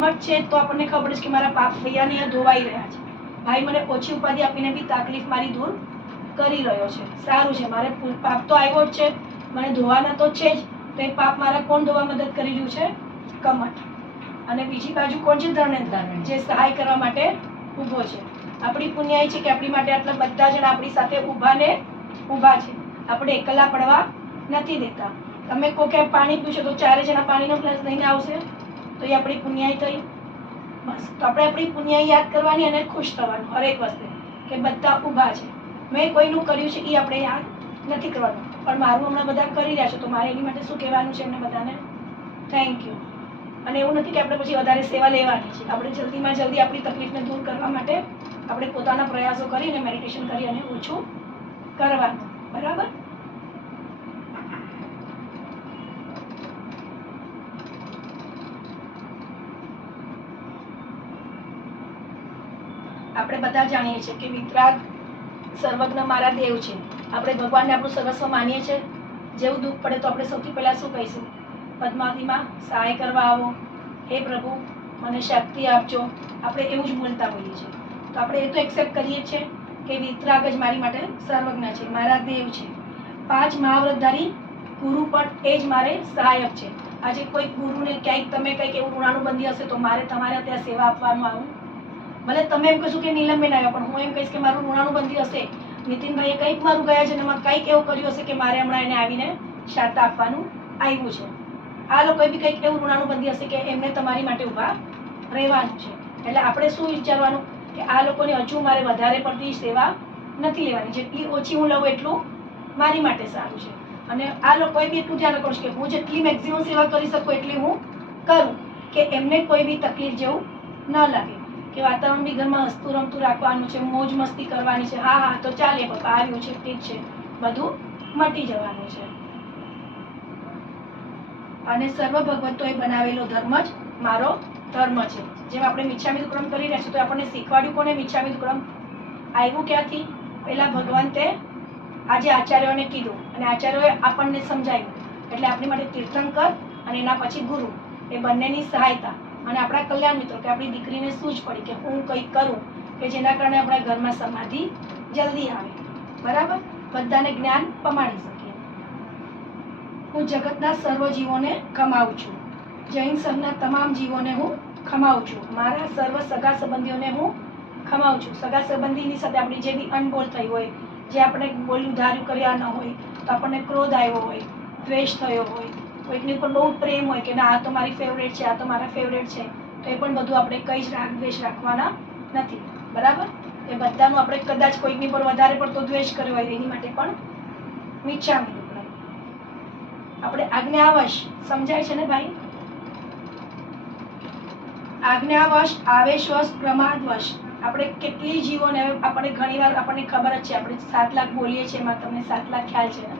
કમઠ છે તો આપણને ખબર છે કે મારા પાપ ભૈયાને ધોવાઈ રહ્યા છે. ભાઈ મને ઓછી ઉપાધિ આપીને બી તકલીફ મારી દૂર કરી રહ્યો છે. સારું છે, મારે પાપ તો આવ્યો જ છે, મને ધોવાના તો છે જ. તો એ પાપ મારા કોણ ધોવા મદદ કરી રહ્યું છે? કમઠ. અને બીજી બાજુ કોણ છે? ધર્મેન્દ્ર, જે સહાય કરવા માટે ઊભો છે. આપણી પુણ્યાઈ છે કે આપણી માટે આટલા બધા જણા આપણી સાથે ઊભા છે. આપણે એકલા પડવા નથી દેતા. તમે કોઈ કે પાણી પૂછો તો 4 જણા પાણીનો ગ્લાસ લઈને આવશે, તો એ આપણી પુણ્યાઈ થઈ. બસ, તો આપણે આપણી પુણ્યાઈ યાદ કરવાની અને ખુશ થવાનું હરેક વસ્તે કે બધા ઊભા છે. મેં કોઈનું કર્યું છે એ આપણે યાદ નથી કરવાનું, પણ મારું હમણાં બધા કરી રહ્યા છે, તો મારે એની માટે શું કહેવાનું છે? એમને બધાને થેન્ક યુ. અને એવું નથી કે આપણે પછી વધારે સેવા લેવાની છે. આપણે જલ્દીમાં જલ્દી આપણી તકલીફને દૂર કરવા માટે આપણે પોતાના પ્રયાસો કરીને મેડિટેશન કરી અને ઓછું કરવાનું. બરાબર? આપણે બધા જાણીએ છીએ કે વિતરાગ સર્વજ્ઞ મારા દેવ છે. આપણે ભગવાનને આપણું સર્વસ્વ માનીએ છીએ. જેવું દુઃખ પડે તો આપણે સૌથી પહેલા શું કહીશું? પદ્માવતીમાં સહાય કરવા આવો, હે પ્રભુ મને શક્તિ આપજો. આપણે એવું જ બોલતા હોઈએ છીએ. તો આપણે એ તો એક્સેપ્ટ કરીએ છીએ કે વિતરાગ જ મારી માટે સર્વજ્ઞ છે, મારા દેવ છે. 5 મહાવ્રતધારી ગુરુ પણ એ જ મારે સહાયક છે. આજે કોઈ ગુરુને ક્યાંક તમે કંઈક એવું ઋણાનુબંધી હશે તો મારે તમારે ત્યાં સેવા આપવાનું આવું. ભલે તમે એમ કહેશો કે નીલમબેન આવ્યા, પણ હું એમ કહીશ કે મારું ઋણાનુબંધી હશે, નીતિનભાઈએ કંઈક મારું ગયા જન્મમાં કંઈક એવું કર્યું હશે કે મારે હમણાં એને આવીને શાતા આપવાનું આવ્યું છે. આ લોકોએ બી કંઈક એવું ઋણાનુબંધી હશે કે એમને તમારી માટે ઊભા રહેવાનું છે. એટલે આપણે શું વિચારવાનું કે આ લોકોની હજુ મારે વધારે પડતી સેવા નથી લેવાની. જેટલી ઓછી હું લઉં એટલું મારી માટે સારું છે. અને આ લોકોએ બી એટલું ધ્યાન રાખવું છે કે હું જેટલી મેક્સિમમ સેવા કરી શકું એટલી હું કરું, કે એમને કોઈ બી તકલીફ જેવું ન લાગે. કે વાતાવરણ બી ઘરમાં હસતું રમતું રાખવાનું છે, મોજ મસ્તી કરવાની છે. હા હા તો ચાલે, પપ્પા આવ્યું છે ઠીક છે, બધું મટી જવાનું છે. અને સર્વ ભગવંતોએ બનાવેલો ધર્મ જ મારો ધર્મ છે. જેમ આપણે મિચ્છામી દુક્કડમ કરી રહ્યા છીએ, તો આપણને શીખવાડ્યું કોને મિચ્છામી દુક્કડમ? આવ્યું ક્યાંથી? પહેલા ભગવંતે આજે આચાર્યોને કીધું અને આચાર્યોએ આપણને સમજાવ્યું. એટલે આપણી માટે તીર્થંકર અને એના પછી ગુરુ, એ બંનેની સહાયતા અને આપણા કલ્યાણ મિત્રો કે આપણી દીકરીને શું જ પડી કે હું કંઈક કરું કે જેના કારણે આપણા ઘરમાં સમાધિ જલ્દી આવે. બરાબર? બધાને જ્ઞાન પમાડી શકીએ. હું જગતના સર્વ જીવોને ખમાવું છું. જૈન સંઘના તમામ જીવોને હું ખમાવું છું. મારા સર્વ સગા સંબંધીઓને હું ખમાવું છું. સગા સંબંધીની સાથે આપણી જે બી અનબોલ થઈ હોય, જે આપણે બોલ્યું ધાર્યું કર્યા ન હોય, તો આપણને ક્રોધ આવ્યો હોય, દ્વેષ થયો હોય, કોઈકની ઉપર બહુ પ્રેમ હોય કે ના આ તો મારી ફેવરેટ છે, આ તો મારા ફેવરેટ છે, તો એ પણ બધું આપણે કંઈ જ રાગ દ્વેષ રાખવાના નથી. બરાબર? એ બધાનું આપણે કદાચ કોઈકની પર વધારે પડતો દ્વેષ કર્યો હોય એની માટે પણ મિચ્છામી દુક્કડમ. આપણે આજ્ઞાવશ, સમજાય છે ને ભાઈ? આજ્ઞાવશ, આવેશવશ, પ્રમાદવશ આપણે કેટલી જીવોને આપણે ઘણીવાર આપણને ખબર જ છે, આપણે 7 લાખ બોલીએ છીએ, એમાં તમને 7 લાખ ખ્યાલ છે ને?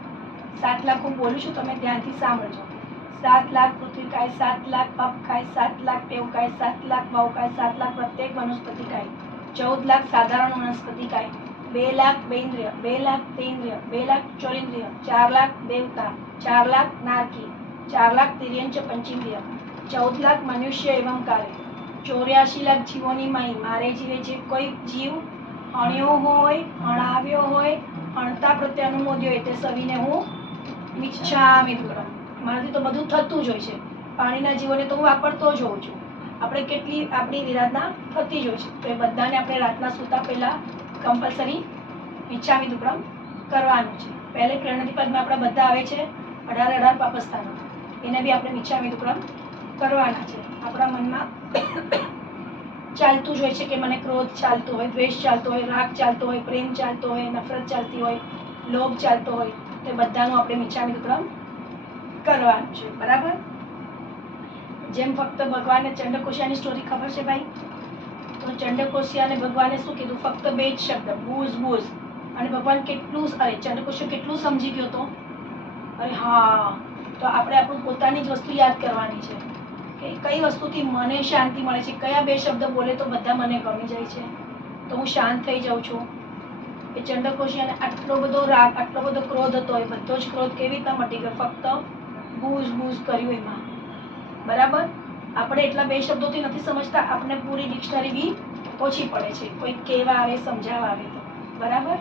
7 લાખ હું બોલું છું, તમે ધ્યાનથી સાંભળજો. 7 લાખ પૃથ્વી કાય, 7 લાખ અપ કાય, 7 લાખ ટેવ કાય, 7 લાખ ભાવ કાય, 7 લાખ પ્રત્યેક વનસ્પતિ કાય, 14 લાખ સાધારણ વનસ્પતિ કાય, 2 લાખ બેન્દ્રિય, 2 લાખ તેન્દ્રિય, 2 લાખ ચોરેન્દ્રિય, 4 લાખ દેવતા, 4 લાખ નારકી, 4 લાખ તિર્યંચ પંચેન્દ્રિય, 14 લાખ મનુષ્ય એવં કાલે, 84 લાખ જીવોની માઈ. મારે જીવે જે કોઈ જીવ અણ્યો હોય, અણાવ્યો હોય, અણતા પ્રત્યે અનુમોદ્યો હોય તે સવીને હું મિચ્છામી દુક્કડમ. મારાથી તો બધું થતું જ હોય છે. પાણીના જીવોને તો હું વાપરતો જ હોઉં છું. આપણે કેટલી આપણી વિરાધના થતી જ હોય છે. તો એ બધાને આપણે રાતના સૂતા પહેલા કમ્પલસરી મિચ્છામી દુક્કડમ કરવાનું છે. પહેલે પ્રેરણાથી પદમાં આપણા બધા આવે છે 18 પાપસ્થાનો, એને બી આપણે મિચ્છામી દુક્કડમ કરવાના છે. આપણા મનમાં ચાલતું જ હોય છે કે મને ક્રોધ ચાલતો હોય, દ્વેષ ચાલતો હોય, રાગ ચાલતો હોય, પ્રેમ ચાલતો હોય, નફરત ચાલતી હોય, લોભ ચાલતો હોય, તો બધાનું આપણે મિચ્છામી દુક્કડમ કરવાનું છે. બરાબર? જેમ ફક્ત ભગવાનને ચંડકોશિયાની સ્ટોરી ખબર છે ભાઈ? તો ચંડકોશિયાને ભગવાને શું કીધું? ફક્ત 2 જ શબ્દ, બૂઝ બૂઝ. અને ભગવાન કેટલું, અરે ચંડકોશિયો કેટલું સમજી ગયો તો? અરે હા, તો આપણે આપણું પોતાની જ વસ્તુ યાદ કરવાની છે કે કઈ વસ્તુથી મને શાંતિ મળે છે, કયા 2 શબ્દ બોલે તો બધા મને ગમી જાય છે, તો હું શાંત થઈ જાઉં છું. એ ચંડકોશિયાને આટલો બધો રાગ, આટલો બધો ક્રોધ હતો, એ બધો જ ક્રોધ કેવી રીતના મટી ગયો? ફક્ત બૂઝ બૂઝ કર્યું એમાં. બરાબર? આપણે એટલા બે શબ્દોથી નથી સમજતા, આપણે પૂરી ડિક્શનરી બી ઓછી પડે છે, કોઈ કહેવા આવે સમજાવવા આવે તો, બરાબર.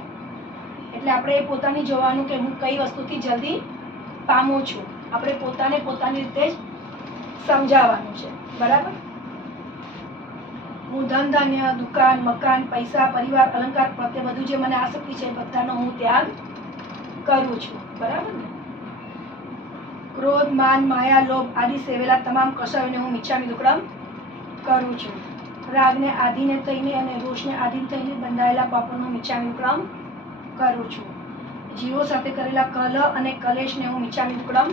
એટલે આપણે પોતાની જોવાનું કે હું કઈ વસ્તુથી જલ્દી પામું છું, આપણે પોતાને પોતાની રીતે જ સમજાવવાનું છે, બરાબર. હું ધન ધાન્ય, દુકાન, મકાન, પૈસા, પરિવાર, અલંકાર પ્રત્યે બધું જે મને આસક્તિ છે બધાનો હું ત્યાગ કરું છું, બરાબર ને. ક્રોધ, માન, માયા, લોભ આદિ સેવેલા તમામ કષાયોને હું મિચ્છામી દુક્કડમ કરું છું. રાગને આધીને થઈને અને રોષને આધીન થઈને બંધાયેલા પાપોનો મિચ્છામી દુક્કડમ કરું છું. જીવો સાથે કરેલા કલહ અને કલેશને હું મિચ્છામી દુક્કડમ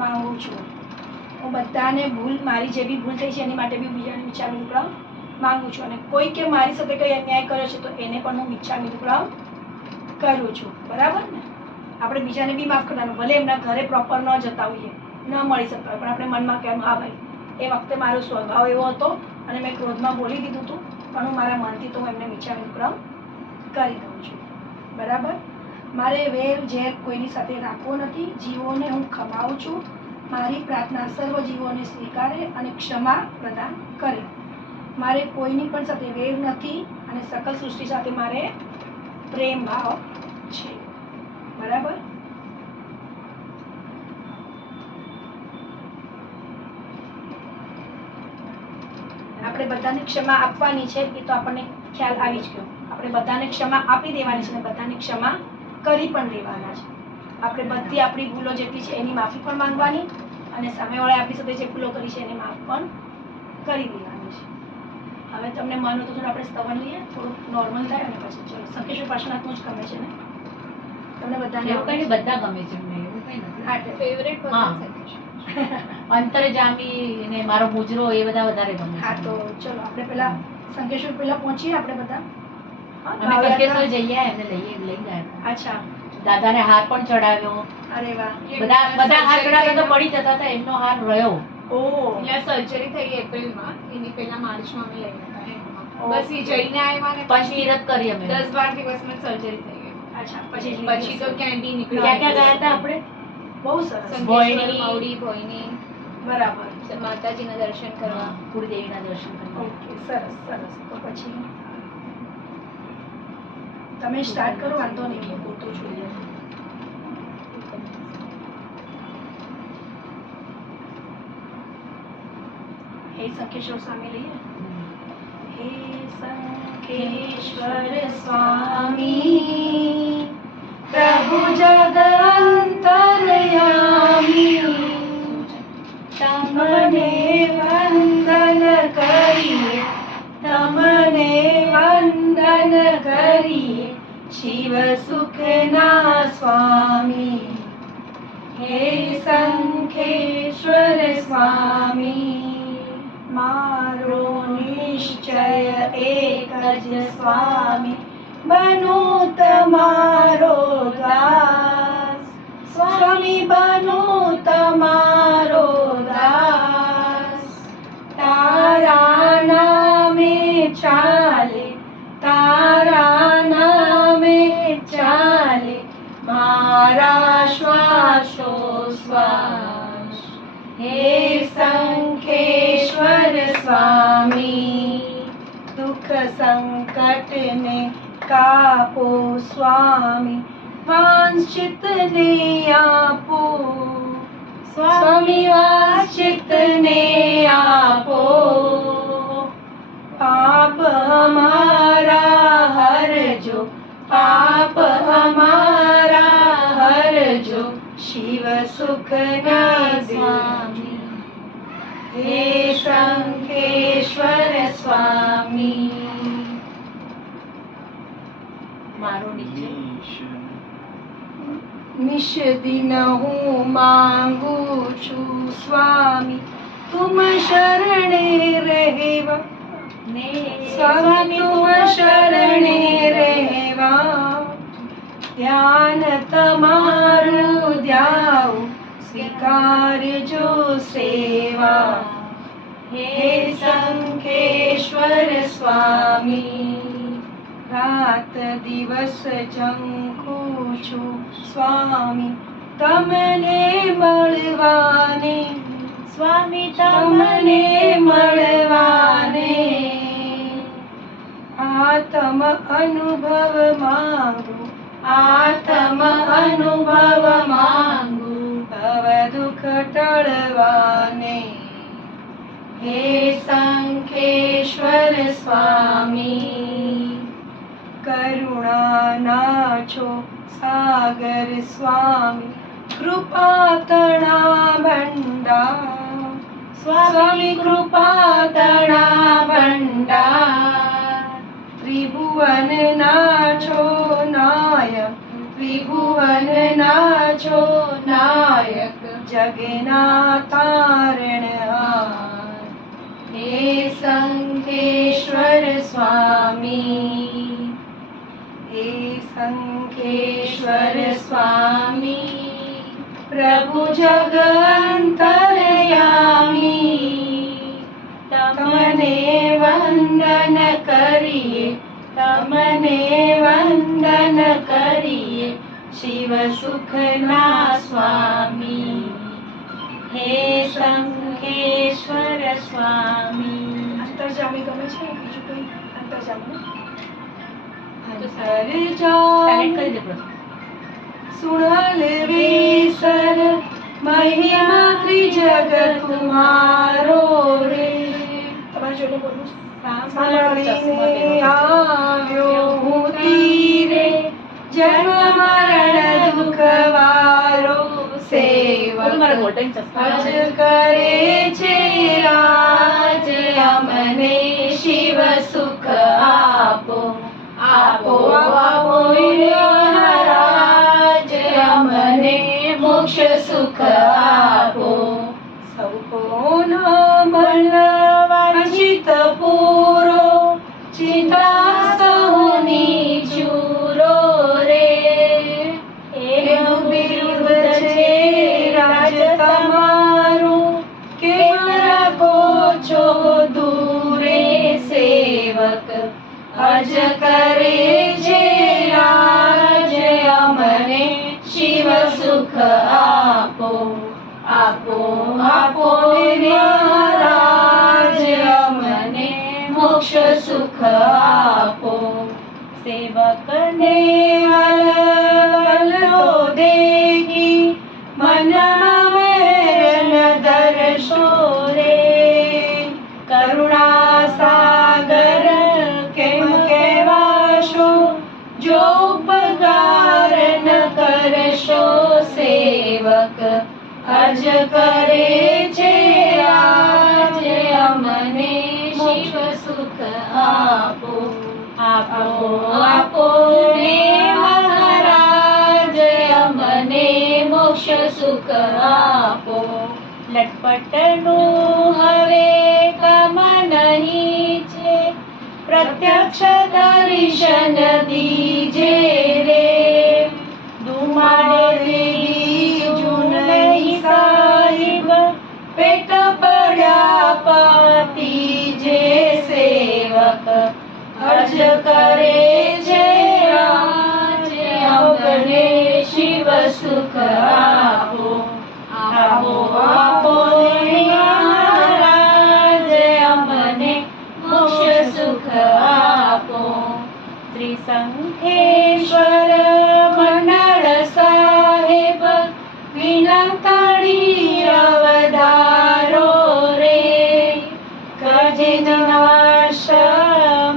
માંગુ છું. હું બધાને ભૂલ, મારી જે બી ભૂલ થઈ છે એની માટે બી બીજાને મિચ્છામી દુક્કડમ માંગુ છું. અને કોઈ કે મારી સાથે કંઈ અન્યાય કર્યો છે તો એને પણ હું મિચ્છામી દુક્કડમ કરું છું, બરાબર ને. આપણે બીજાને બી માફ કરવાનું, ભલે એમના ઘરે પ્રોપર ન જતા હોઈએ, ન મળી શકતા હોય, પણ આપણે મનમાં કહેવાનું હા ભાઈ એ વખતે મારો સ્વભાવ એવો હતો અને મેં ક્રોધમાં બોલી દીધું હતું, પણ હું મારા મનથી તો હું એમને મિચ્છામી દુક્કડમ કરી દઉં છું, બરાબર. મારે વેર ઝેર કોઈની સાથે રાખવો નથી. જીવોને હું ખમાવું છું. મારી પ્રાર્થના સર્વ જીવોને સ્વીકારે અને ક્ષમા પ્રદાન કરે. મારે કોઈની પણ સાથે વેર નથી અને સકલ સૃષ્ટિ સાથે મારે પ્રેમ ભાવ છે, બરાબર. આપણે બધાને ક્ષમા આપવાની છે એ તો આપણને ખ્યાલ આવી જ ગયો. આપણે બધાને ક્ષમા આપી દેવાની છે અને બધાને ક્ષમા કરી પણ દેવાના છે. આપણે બધી આપણી ભૂલો જેટલી છે એની માફી પણ માંગવાની અને સામેવાળાએ આપણી સાથે જે ભૂલો કરી છે એને માફ પણ કરી દેવાની છે. હવે તમને મન હતું તો આપણે સ્તવન લઈએ, થોડુંક નોર્મલ થાય અને પછી ચલો. સંકેશ્વર પાર્શ્વનાથનું જ ગમે છે ને તમને બધાને? એવું કઈ બધા ગમે છે મને, એવું કઈ નથી. હા, ફેવરેટ હા. અંતરજામી ને મારો મુજરો એ બધા વધારે ગમે હા, છે. તો ચલો આપણે પેલા સંકેશ્વર પેલા પહોંચીએ આપણે બધા. હા, અમે સંકેશ્વર જઈએ એમને લઈ ગયા. અચ્છા, દાદાને હાર પણ ચડાવ્યો. અરે વાહ. બધા હાર ચડાવતા તો પડી જતા હતા, એમનો હાર રહ્યો. ઓહ, એટલે સર્જરી થઈ એપ્રિલમાં, એની પહેલા માર્ચમાં અમે લઈ ગયા એન્ડમાં. ઓહ. બસ એ જઈને આવ્યા ને પંચતીરથ કરી અમે. 10-12 દિવસમાં સર્જરી થઈ ગઈ. અચ્છા, પછી પછી તો ક્યાંય બી ક્યાં ક્યાં ગયા હતા આપણે? આપણે? બહુ સરસ, સંકેશ્વર, માવડી, ભોયની, બરાબર. માતાજીના દર્શન કરવા. કુળદેવીના દર્શન કરવા. ઓકે, સરસ સરસ. તો પછી તમે સ્ટાર્ટ કરો, વાંધો નહીં, હું બોલતો છું. હે સંકેશ્વર સ્વામી લઈએ. હે સંકેશ્વર સ્વામી પ્રભુ જગંતરયામી, તમને વંદન કરીએ, તમને વંદન કરીએ, શિવ સુખના સ્વામી. હે સંકેશ્વર સ્વામી મારો નિશ્ચય એક જ સ્વામી, બનું તમારો દાસ. સ્વામી બનું તમારો દાસ. તારા નામે ચાલે, તારા નામે ચાલે મારા શ્વાસો શ્વાસ. હે સંકેશ્વર સ્વામી દુઃખ સંકટને કાપો સ્વામી, વાંછિતને આપો સ્વામી, વાંછિતને આપો. પાપ હમારા હરજો, પાપ હમારા હરજો, શિવ સુખના સ્વામી. હે સંકેશ્વર સ્વામી મારો નીચે નિશ દિન હું માંગુ છું સ્વામી, તુમ શરણે રહેવા. સ્વામી તુમ શરણે રહેવા, ધ્યાન તમારું ધ્યાવું, સ્વીકારજો સેવા. હે સંકેશ્વર સ્વામી રાત દિવસ ઝંખું છું સ્વામી, તમને મળવાને. સ્વામી તમને મળવાને આત્મ અનુભવ માંગુ, આત્મ અનુભવ માંગુ, ભવ દુઃખ ટળવાને. હે શંખેશ્વર સ્વામી, કરુણાના છો સાગર સ્વામી, કૃપા તણા ભંડાર. સ્વામી કૃપા તણા ભંડાર. ત્રિભુવનના છો નાયક, ત્રિભુવનના છો નાયક, જગના તારણહાર. હે શંખેશ્વર સ્વામી, હે શંખેશ્વર સ્વામી, પ્રભુ જગંતરયામી. તમને વંદન કરીએ, તમને વંદન કરીએ, શિવ સુખના સ્વામી. હે શંખેશ્વર સ્વામી. અંતરજામી ગમે છે બીજું કંઈ? અંતરજામી સાઇલેન્ટ કરી દે બસ. સુણલ વિસર મહિમા ત્રિજગ કુમારો રે. તમારે જોઈને બોલવું છે. સાંભળીને આવ્યો હું તીરે, જન્મ મરણ દુઃખ વારો સેવક. અજ કરે છે રાજ, અમને શિવ સુખ આપો, આપો આપો મહારાજ, અમને મોક્ષ સુખ આપો. સૌ કોનો મન વાંછિત પૂરો, ચિંતા સહુની ચૂરો રે. એનું બિરુદ છે રાજ તમારું, કેમ રાખો છો દૂરે સેવક. અજ કરે છે રાજ, અમને શિવ સુખ આપો, આપો આપો મહારાજ, અમને મોક્ષ સુખ આપો. સેવકને વલતો દેગી, મનમાં મેરન દર્શો રે. કરુણા સાગર કેમ કહેવાશો, જો ઉપકાર ન કરશો સેવક. અજ કરે છે રાજ, અમને શિવ સુખ આપો, આપો આપો ને મહારાજ, અમને મોક્ષ સુખ આપો. લટપટનું હવે કામ નહીં છે, પ્રત્યક્ષ દર્શન દીજે રે. દુમાળી જૂન નહીં સાહિબ, પેટ પડ્યા પતિ જે સેવક. અજ કરે છે રાજ, અમને શિવ સુખ આપો, આપો આપો મહારાજ, અમને મોક્ષ સુખ આપો. શ્રી શંખેશ્વર મંડળ સાહેબ, વિનંતણી અવધારો રે. કજનાશ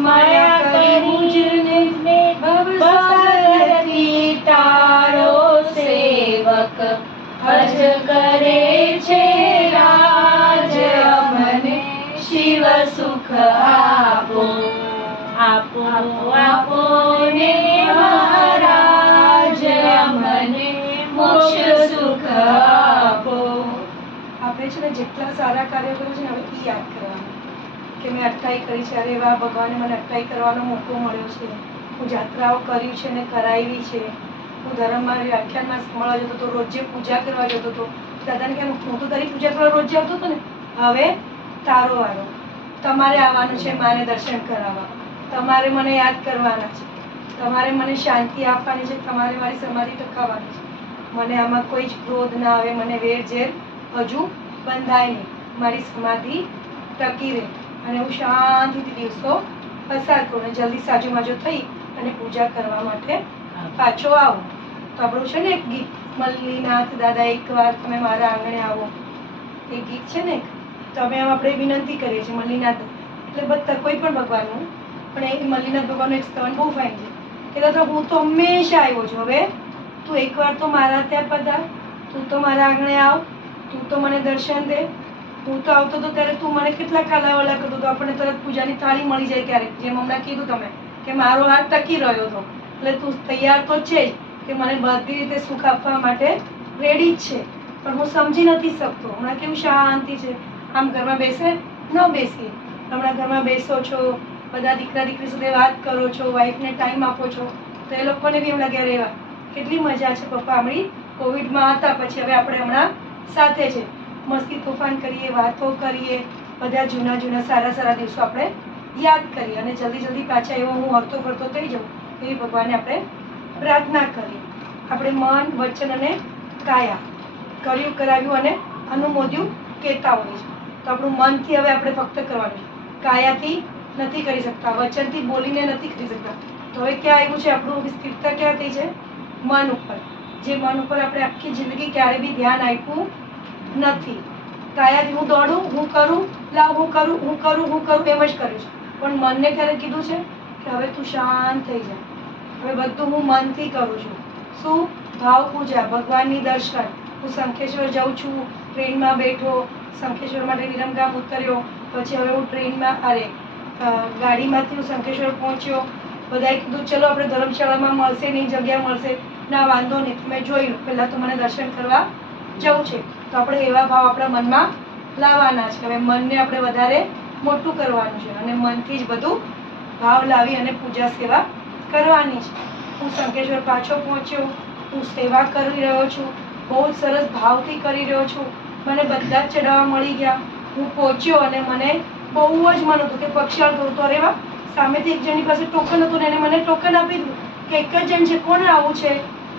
માયા કરી ભવસાગરથી તારો સેવક. અજ કરે છે રાજ, અમને શિવ સુખ આપો, આપો આપો ને મહારાજ, અમને મોક્ષ સુખ આપો. આપણે છે ને જેટલા સારા કાર્યો કર્યો છે ને, હવે એ યાદ કરવાનું કે મેં અટકાઈ કરી છે. અરે વાહ, ભગવાને મને અટકાઈ કરવાનો મોકો મળ્યો છે. હું જાત્રાઓ કરી છે ને કરાવી છે. હું ધર્મમાં વ્યાખ્યાનમાં મળવા જતો હતો, રોજે પૂજા કરવા જતો હતો. દાદાને કેમ, હું તો તારી પૂજા કરવા રોજ આવતો હતો ને, હવે તારો વારો. તમારે આવવાનું છે મારે દર્શન કરાવવા, તમારે મને યાદ કરવાના છે, તમારે મને શાંતિ આપવાની છે, તમારે મારી સમાધિ ટકાવવાની છે. મને આમાં કોઈ જ ક્રોધ ના આવે, મને વેર ઝેર હજુ બંધાય નહીં, મારી સમાધિ ટકી રહે અને હું શાંતિથી દિવસો પસાર કરું અને જલ્દી સાજુમાજુ થઈ અને પૂજા કરવા માટે પાછો આવો. તો આપણું છે ને એક ગીત, મલ્લીનાથ દાદા એકવાર તમે મારા આંગણે આવો, એ ગીત છે ને, તો અમે આપણે વિનંતી કરીએ છીએ મલ્લીનાથ, એટલે બધા કોઈ પણ ભગવાનનું, પણ એ મલ્લીનાથ ભગવાનનું એક સ્તવન બહુ ફાઇન છે કે દાદા હું તો હંમેશા આવ્યો છું, હવે તું એકવાર તો મારા ત્યાં પધાર, તું તો મારા આંગણે આવ, તું તો મને દર્શન દે. હું તો આવતો હતો ત્યારે તું મને કેટલા કાલાવાલા કરતો હતો, આપણને તરત પૂજાની થાળી મળી જાય ક્યારેક, જેમ હમણાં કીધું તમે કે મારો હાથ ટકી રહ્યો હતો, એટલે તું તૈયાર તો છે જ કે મને બધી રીતે સુખ આપવા માટે રેડી જ છે, પણ હું સમજી નથી શકતો. હમણાં કેવું શાંતિ છે, આમ ઘરમાં બેસે ન બેસીએ, હમણાં ઘરમાં બેસો છો, બધા દીકરા દીકરી સાથે વાત કરો છો, વાઈફને ટાઈમ આપો છો, તો એ લોકોને બી હમણાં ઘરે રહેવા કેટલી મજા છે. પપ્પા હમણાં કોવિડમાં હતા, પછી હવે આપણે હમણાં સાથે છે, મસ્તી તોફાન કરીએ, વાતો કરીએ, બધા જૂના જૂના સારા સારા દિવસો આપણે યાદ કરીએ અને જલ્દી જલ્દી પાછા એવો હું હરતો ફરતો થઈ જાઉં એવી ભગવાનને આપણે પ્રાર્થના કરીએ. આપણે મન, વચન અને કાયા કર્યું કરાવ્યું અને અનુમોદ્યું કહેતા હોઈએ છીએ, તો આપણું મનથી હવે આપણે ફક્ત કરવાનું છે, કાયાથી નથી કરી શકતા, વચનથી બોલીને નથી કરી શકતા. તો હવે ક્યાં આવ્યું છે આપણું સ્થિરતા, ક્યાં થઈ છે? મન ઉપર. જે મન ઉપર આપણે આખી જિંદગી ક્યારે બી ધ્યાન આપ્યું નથી. કાયાથી હું દોડું, હું કરું, લાવ હું કરું, હું કરું, હું કરું, એમ જ કર્યું છે, પણ મનને ક્યારે કીધું છે કે હવે તું શાંત થઈ જા, હવે બધું હું મનથી કરું છું. શું? ભાવ પૂજા, ભગવાનની દર્શન. હું શંખેશ્વર જાઉં છું, ટ્રેનમાં બેઠો, શંખેશ્વર માટે વિરમગામ ઉતર્યો, પછી હવે હું ટ્રેનમાં ગાડીમાંથી હું શંખેશ્વર પહોંચ્યો, બધાએ કીધું ચલો આપણે ધર્મશાળામાં મળશે, નહીં જગ્યા મળશે, ના વાંધો નહીં, મેં જોયું પહેલાં તો મને દર્શન કરવા જવું છે. તો આપણે એવા ભાવ આપણા મનમાં લાવવાના છે. હવે મનને આપણે વધારે મોટું કરવાનું છે અને મનથી જ બધું ભાવ લાવી અને પૂજા સેવા કરવાની છે. હું શંખેશ્વર પાછો પહોંચ્યો, હું સેવા કરી રહ્યો છું, બહુ જ સરસ ભાવથી કરી રહ્યો છું, મને બધા જ ચડાવવા મળી ગયા. હું પહોંચ્યો અને મને બહુ જ મન હતું કે પક્ષાળ કરું, તો અરે વાહ, સામેથી એક જણની પાસે ટોકન હતું ને એને મને ટોકન આપી દીધું કે એક જ જણ છે, કોણ આવું છે,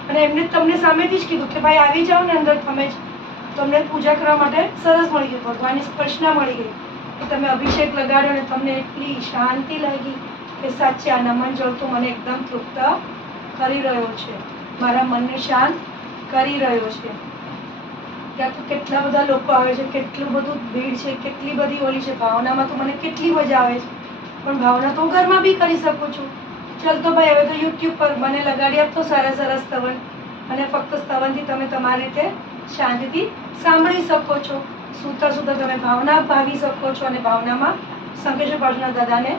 અને એમને તમને સામેથી જ કીધું કે ભાઈ આવી જાઓ ને અંદર, તમે જ તમને પૂજા કરવા માટે સરસ મળી ગયું, ભગવાનની સ્પર્શના મળી ગઈ કે તમે અભિષેક લગાડ્યો અને તમને એટલી શાંતિ લાગી કે સાચે આ નમન જળ તો મને એકદમ તૃપ્ત કરી રહ્યો છે, મારા મનને શાંત કરી રહ્યો છે. ત્યાં તો કેટલા બધા લોકો આવે છે, કેટલું બધું ભીડ છે, કેટલી બધી ઓલી છે. ભાવનામાં તો મને કેટલી મજા આવે છે, પણ ભાવના તો હું ઘરમાં બી કરી શકું છું. ચાલ તો ભાઈ હવે તો યુટ્યુબ પર મને લગાડી આપતો સારા સારા સ્તવન, અને ફક્ત સ્તવનથી તમે તમારી રીતે શાંતિથી સાંભળી શકો છો. સૂતા સૂતા તમે ભાવના ભાવી શકો છો અને ભાવનામાં શંખેશ્વર પાર્શ્વનાથ દાદાને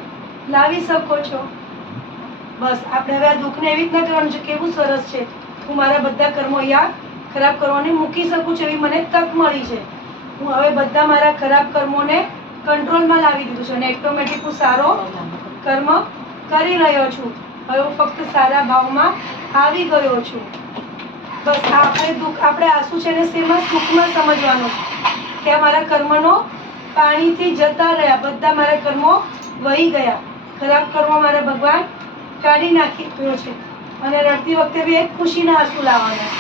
લાવી શકો છો. બસ આપણે હવે આ દુઃખને એવી રીતના કરવાનું છે, કેવું સરસ છે, હું મારા બધા કર્મો યાદ ખરાબ કર્મોને મૂકી શકું છું, એવી મને તક મળી છે. હું હવે બધા મારા ખરાબ કર્મોને કંટ્રોલમાં લાવી દીધું છે અને ઓટોમેટિક હું સારો કર્મ કરી રહ્યો છું. હવે હું ફક્ત સારા ભાવમાં આવી ગયો છું. બસ આપણે દુઃખ, આપણે આંસુ છે ને શેમાં? સુખમાં સમજવાનું કે આ મારા કર્મનો પાણીથી જતા રહ્યા, બધા મારા કર્મો વહી ગયા, ખરાબ કર્મો મારા ભગવાન કાઢી નાખી ગયો છે, અને રડતી વખતે બી એક ખુશીના આંસુ લાવવાના.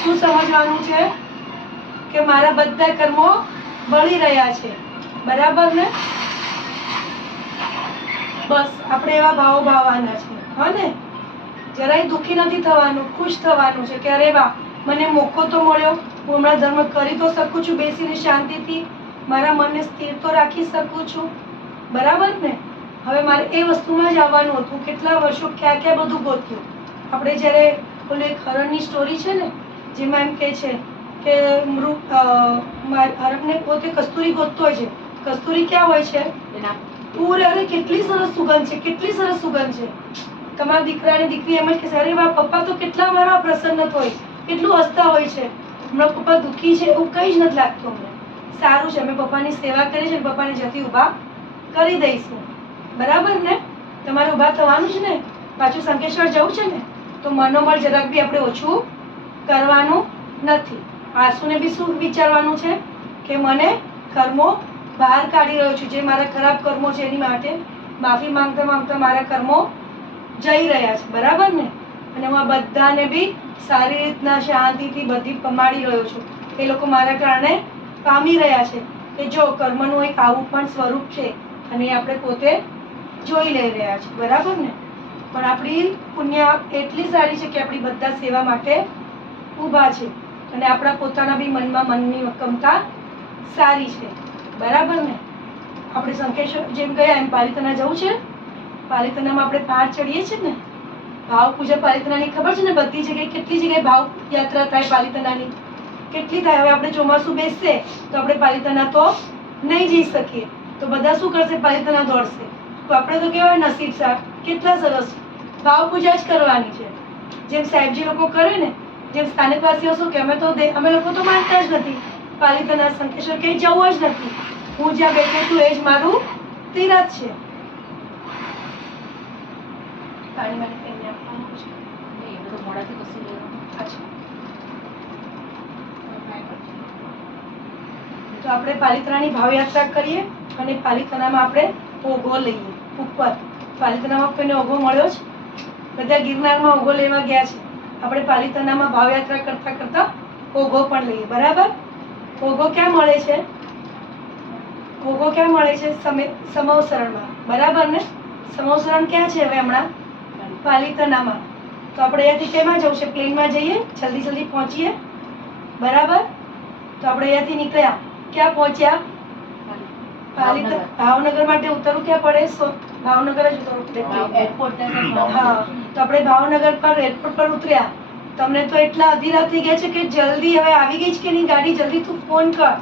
શું સમજવાનું છે? કે મારા બધા કર્મો બળી રહ્યા છે, બરાબર ને? બસ આપણે એવા ભાવો ભાવવાના છે, હા ને? જરાય દુઃખી નથી થવાનું, ખુશ થવાનું છે કે અરે વાહ, મને મોકો તો મળ્યો, હું હમણાં ધર્મ કરી તો શકું છું બેસીને શાંતિથી, મારા મનને સ્થિર તો રાખી શકું છું, બરાબર ને? હવે મારે એ વસ્તુમાં જ આવવાનું હતું. કેટલા વર્ષો ક્યાં ક્યાં બધું ગોત્યું. આપણે જ્યારે ઓલી એક હરણની સ્ટોરી છે ને, જેમાં એમ કહે છે કે હરણને પોતે કસ્તુરી ગોતતો હોય છે. કસ્તુરી ક્યાં હોય છે? પૂરે. અરે કેટલી સરસ સુગંધ છે, કેટલી સરસ સુગંધ છે. તમારા દીકરા અને દીકરી એમ જ કહેશે, અરે વાહ, પપ્પા તો કેટલા મારા પ્રસન્ન હોય, કેટલું હસતા હોય છે, હમણાં પપ્પા દુઃખી છે એવું કંઈ જ નથી લાગતું અમને. સારું છે, અમે પપ્પાની સેવા કરીએ છીએ, પપ્પાને જતી ઊભા કરી દઈશું, બરાબર ને? તમારે ઊભા થવાનું છે ને, પાછું શંખેશ્વર જવું છે ને, તો મનોબળ જરાક બી આપણે ઓછું કરવાનું નથી. આંસુને બી શું વિચારવાનું છે કે મને કર્મો બહાર કાઢી રહ્યો છું, જે મારા ખરાબ કર્મો છે એની માટે માફી માંગતા માંગતા મારા કર્મો જઈ રહ્યા છે, બરાબર ને? અને હું આ બધાને બી સારી રીતના શાંતિથી બધી પમાડી રહ્યો છું. એ લોકો મારા કારણે પામી રહ્યા છે કે જો કર્મનું એક આવું પણ સ્વરૂપ છે અને એ આપણે પોતે જોઈ લઈ રહ્યા છે, બરાબર ને? પણ આપણી પુણ્ય એટલી સારી છે કે આપણી બધા સેવા માટે ઊભા છે અને આપણા પોતાના બી મનમાં મનની મક્કમતા સારી છે, બરાબર ને? આપણે શંકેશ્વર જેમ ગયા એમ પાલિતાણા જવું છે. પાલિતાણામાં આપણે પહાડ ચડીએ છીએ ને, ભાવ પૂજા પાલિતાણાની ખબર છે ને? બધી જગ્યાએ કેટલી જગ્યાએ ભાવ યાત્રા થાય પાલિતાણાની, કેટલી થાય. હવે આપણે ચોમાસું બેસશે તો આપણે પાલિતાણા તો નહીં જઈ શકીએ, તો બધા શું કરશે? પાલિતાણા દોડશે. તો આપણે તો કેવાય નસીબ સાર, કેટલા સરસ ભાવ પૂજા જ કરવાની છે, જેમ સાહેબજી લોકો કરે ને, જેમ સ્થાનિકવાસીઓ શું કે અમે લોકો તો માનતા જ નથી, પાલિતાણા શંકેશ્વર ક્યાંય જવું જ નથી, હું જ્યાં બેઠી છું એ જ મારું તીરથ છે. પાણી માટે કરીને આપવાનું છે. એ બધું મોડાથી કશું લેવાનું. અચ્છા, તો આપણે પાલિતાણાની ભાવયાત્રા કરીએ અને પાલિતાણામાં આપણે ઓઘો લઈએ. ઉપર પાલિતાણામાં કોઈને ઓઘો મળ્યો છે? બધા ગિરનારમાં ઓઘો લેવા ગયા છે. આપણે પાલિતાણામાં ભાવયાત્રા કરતા કરતા ઓઘો પણ લઈએ, બરાબર? ઓઘો ક્યાં મળે છે? ઓઘો ક્યાં મળે છે? સમવસરણમાં, બરાબર ને? સમવસરણ ક્યાં છે હવે હમણાં? પાલિતાણામાં. તો આપણે અહીંયાથી કેમાં જવું છે? પ્લેનમાં જઈએ, જલ્દી જલ્દી પહોંચીએ, બરાબર? તો આપણે અહીંયાથી નીકળ્યા, ક્યાં પહોંચ્યા? ભાવનગર માટે ઉતરવું ક્યાં પડે? ભાવનગર જ ઉતરવું પડે. એરપોર્ટ હા, તો આપણે ભાવનગર પર એરપોર્ટ પર ઉતર્યા. તમને તો એટલા અધીરા થઈ ગયા છે કે જલ્દી હવે આવી ગઈ છે કે નહીં ગાડી, જલ્દી તું ફોન કર.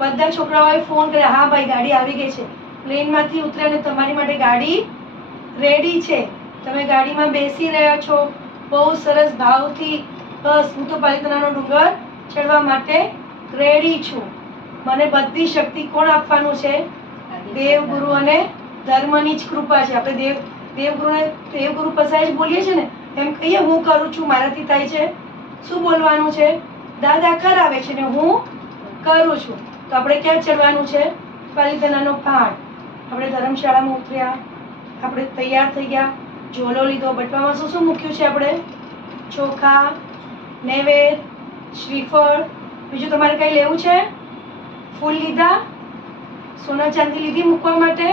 બધા છોકરાઓએ ફોન કર્યા, હા ભાઈ ગાડી આવી ગઈ છે. પ્લેનમાંથી ઉતર્યા અને તમારી માટે ગાડી રેડી છે. તમે ગાડીમાં બેસી રહ્યા છો, બહુ સરસ ભાવથી. બસ હું તો પાલિતાણાનો ડુંગર ચડવા માટે રેડી છું. મને બધી શક્તિ કોણ આપવાનું છે? દેવગુરુ અને ધર્મની જ કૃપા છે. આપણે દેવગુરુ પસાય જ બોલીએ છીએ ને, એમ કહીએ હું કરું છું, મારાથી થાય છે. શું બોલવાનું છે? દાદા કરાવે છે ને હું કરું છું. તો આપણે ક્યાં ચડવાનું છે? પાલિતાણાનો પહાડ. આપણે ધર્મશાળામાં ઉતર્યા, આપણે તૈયાર થઈ ગયા, ઝોલો લીધો. બટવામાં શું શું મૂક્યું છે આપણે? ચોખા, નૈવેદ્ય, શ્રીફળ. બીજું તમારે કંઈ લેવું છે? ફૂલ લીધા? સોના ચાંદી લીધી મૂકવા માટે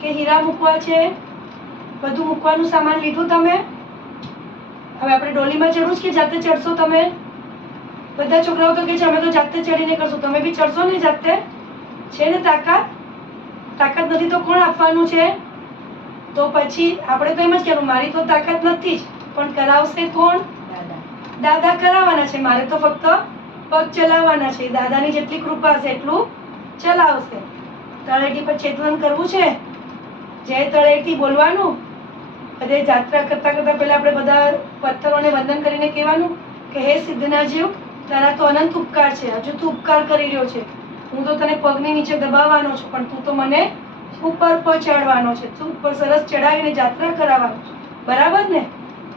કે હીરા મૂકવા છે? બધું મૂકવાનું સામાન લીધું તમે? હવે આપણે ડોલીમાં ચડવું છે કે જાતે ચડશો તમે? બધા છોકરાઓ તો કે છે અમે તો જાતે ચડીને કરશું. તમે બી ચડશો ને જાતે? છે ને તાકાત? તાકાત નથી તો કોણ આપવાનું છે? તો પછી આપણે તો એમ જ કહેવાનું મારી તો તાકાત નથી જ, પણ કરાવશે કોણ? દાદા કરાવવાના છે. મારે તો ફક્ત પગ ચલાવવાના છે. દાદાની જેટલી કૃપા હશે એટલું ચલાવશે. તળેટી પર ચેતવન કરવું છે, જય તળેટી બોલવાનું. બધે જાત્રા કરતા કરતા પહેલા આપણે બધા પથ્થરોને વંદન કરીને કહેવાનું કે હે સિદ્ધના જીવ, તારા તો અનંત ઉપકાર છે. હજુ તું ઉપકાર કરી રહ્યો છે. હું તો તને પગની નીચે દબાવવાનો છું, પણ તું તો મને ઉપર પહોંચાડવાનો છે. તું ઉપર સરસ ચડાવીને જાત્રા કરાવવાનો છે, બરાબર ને?